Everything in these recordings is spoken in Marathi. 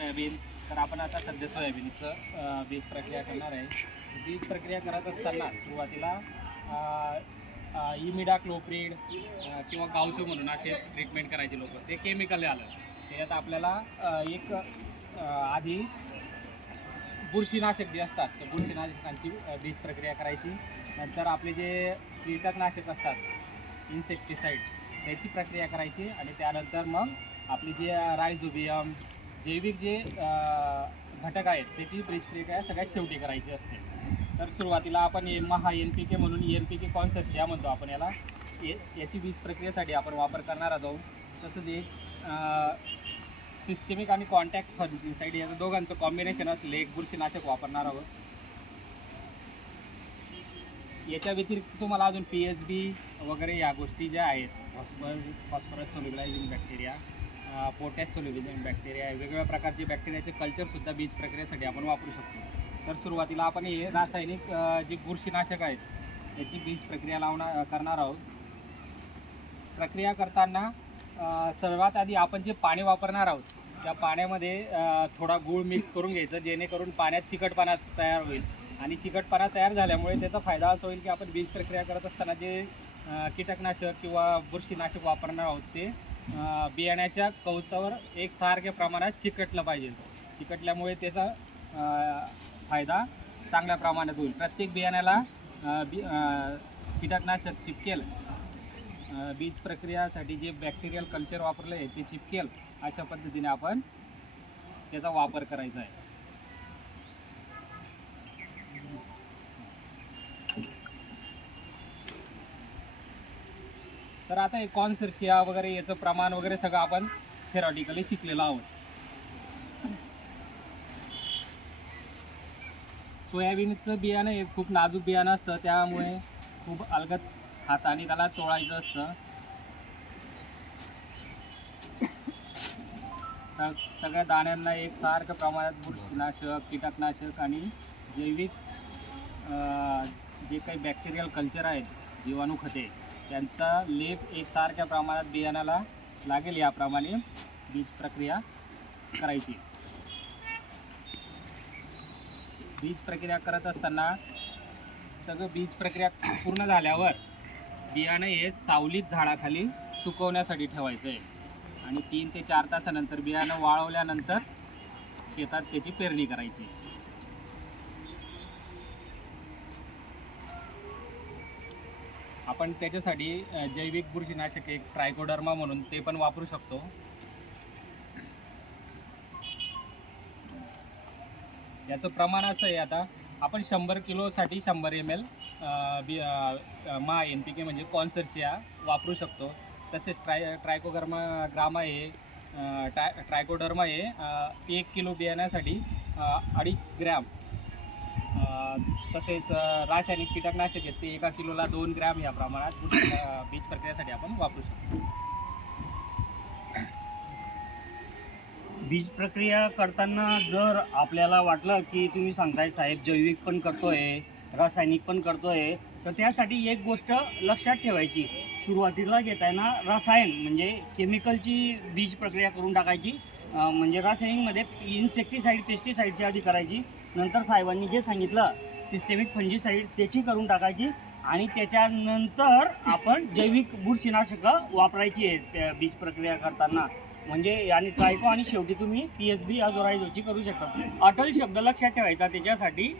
सोयाबीन. तर आपण आता सध्या सोयाबीनचं बीज प्रक्रिया करणार आहे. बीज प्रक्रिया करत असताना सुरुवातीला इमिडाक्लोप्रिड किंवा गावसो म्हणून असे ट्रीटमेंट करायचे लोक. ते केमिकल आलं. त्याच्यात आपल्याला एक आधी बुरशीनाशक जे असतात त्या बुरशीनाशकांची बीज प्रक्रिया करायची. नंतर आपले जे कीटकनाशक असतात इन्सेक्टिसाईड त्याची प्रक्रिया करायची. आणि त्यानंतर मग आपली जे रायझोबियम जैविक जे घटक आहेत त्याची बीज प्रक्रिया सगळ्यात शेवटी करायची असते. तर सुरुवातीला आपण NPK म्हणून NPK कॉन्सेप्ट या म्हणतो आपण याला. याची बीज प्रक्रियेसाठी आपण वापर करणार आहोत. तसंच एक सिस्टेमिक आणि कॉन्टॅक्ट फंजिसाईड या दोघांचं कॉम्बिनेशन असलेलं एक बुरशीनाशक वापरणार आहोत. याच्या व्यतिरिक्त तुम्हाला अजून PSB वगैरे या गोष्टी ज्या आहेत, phosphorus solubilising bacteria, potash solubilising bacteria, वेगवेगळ्या प्रकारचे बॅक्टेरियाचे कल्चरसुद्धा बीज प्रक्रियेसाठी आपण वापरू शकतो. तर सुरुवातीला आपण हे रासायनिक जे बुरशीनाशक आहेत याची बीज प्रक्रिया करणार आहोत. प्रक्रिया करताना सर्वात आधी आपण जे पाणी वापरणार आहोत त्या पाण्यामध्ये थोडा गूळ मिक्स करून घ्यायचं, जेणेकरून पाण्यात चिकटपणा तयार होईल. आणि चिकटपणा तयार झाल्यामुळे त्याचा फायदा असा होईल की आपण बीज प्रक्रिया करत असताना जे कीटकनाशक किंवा बुरशीनाशक वापरणार आहोत ते बियाण्याच्या कवचावर एकसारख्या प्रमाणात चिकटलं पाहिजे. चिकटल्यामुळे त्याचा फायदा चांगल्या प्रमाणात होईल. प्रत्येक बियाण्याला कीटकनाशक चिपकेल, बीज प्रक्रियासाठी जे बॅक्टेरियल कल्चर वापरलं आहे ते चिपकेल अशा पद्धतीने आपण त्याचा वापर करायचा आहे. तर आता हे कॉन्सर्शिया वगैरे याचं प्रमाण वगैरे सगळं आपण थेरॉटिकली शिकलेलो आहोत. सोयाबीनचं बियाणं हे खूप नाजूक बियाणं असतं, त्यामुळे खूप अलगद हाताने त्याला चोळायचं असतं. सगळ्या दाण्यांना एकसारख्या प्रमाणात बुरशीनाशक, कीटकनाशक आणि जैविक जे काही बॅक्टेरियल कल्चर आहेत, जीवाणू खते, त्यांचा लेप एकसारख्या प्रमाणात बियाणाला लागेल याप्रमाणे बीज प्रक्रिया करायची. बीज प्रक्रिया करत असताना सगळं बीज प्रक्रिया पूर्ण झाल्यावर बियाणं हे सावलीत झाडाखाली सुकवण्यासाठी ठेवायचं आहे. आणि 3 ते 4 तासानंतर बियाणं वाळवल्यानंतर शेतात त्याची पेरणी करायची. आपण त्याच्यासाठी जैविक बुरशीनाशक एक ट्रायकोडर्मा म्हणून ते पण वापरू शकतो. याचं प्रमाण असं आहे, आता आपण 100 किलोसाठी 100 ml NPK म्हणजे कॉन्सर्शिया वापरू शकतो. तसेच ट्रायकोडर्मा हे 1 किलो बियाण्यासाठी 2.5 ग्रॅम. तसेच रासायनिक कीटकनाशक आहेत ते 1 किलोला 2 ग्रॅम या प्रमाणात बीज प्रक्रियेसाठी आपण वापरू शकतो. बीज प्रक्रिया करताना जर आपल्याला वाटलं की तुम्ही सांगताय साहेब जैविक पण करतोय, रासायनिक पण करतोय, तर त्यासाठी एक गोष्ट लक्षात ठेवायची. सुरुवातीला घेताना रसायन म्हणजे केमिकलची बीज प्रक्रिया करून टाकायची. म्हणजे रासायनिकमध्ये इन्सेक्टिसाईड, पेस्टिसाईडची आधी करायची. नंतर साहेबांनी जे सांगितलं सिस्टेमिक फंजिसाईड त्याची करून टाकायची. आणि त्याच्यानंतर आपण जैविक बुरशीनाशकं वापरायची आहेत त्या बीज प्रक्रिया करताना. म्हणजे आणि ट्रायको आणि शेवटी तुम्ही PSB आझोरायझोची करू शकता. अटल शब्द लक्षात ठेवायचा त्याच्यासाठी.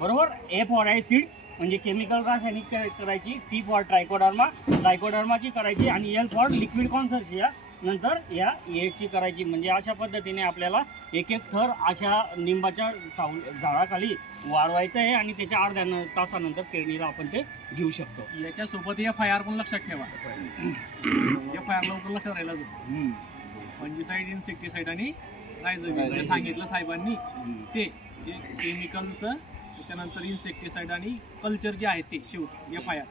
बरोबर. A फॉर ॲसिड म्हणजे केमिकल रासायनिक करायची, T फॉर ट्रायकोडर्माची करायची आणि L फॉर लिक्विड कॉन्सर्शिया नंतर या एची करायची. म्हणजे अशा पद्धतीने आपल्याला एक एक थर अशा निंबाच्या झाडाखाली वाढवायचं आहे आणि त्याच्या अर्ध्या तासानंतर पेरणीला आपण ते घेऊ शकतो. याच्यासोबत FIR पण लक्षात ठेवा. FIR लवकर लक्षात राहिला जातो. फंजिसाईड, इन्सेक्टिसाईड आणि रायझोबियम सांगितलं साहेबांनी ते जे केमिकलचं, त्याच्यानंतर इन्सेक्टिसाईड आणि कल्चर जे आहे ते शेवटी FIR.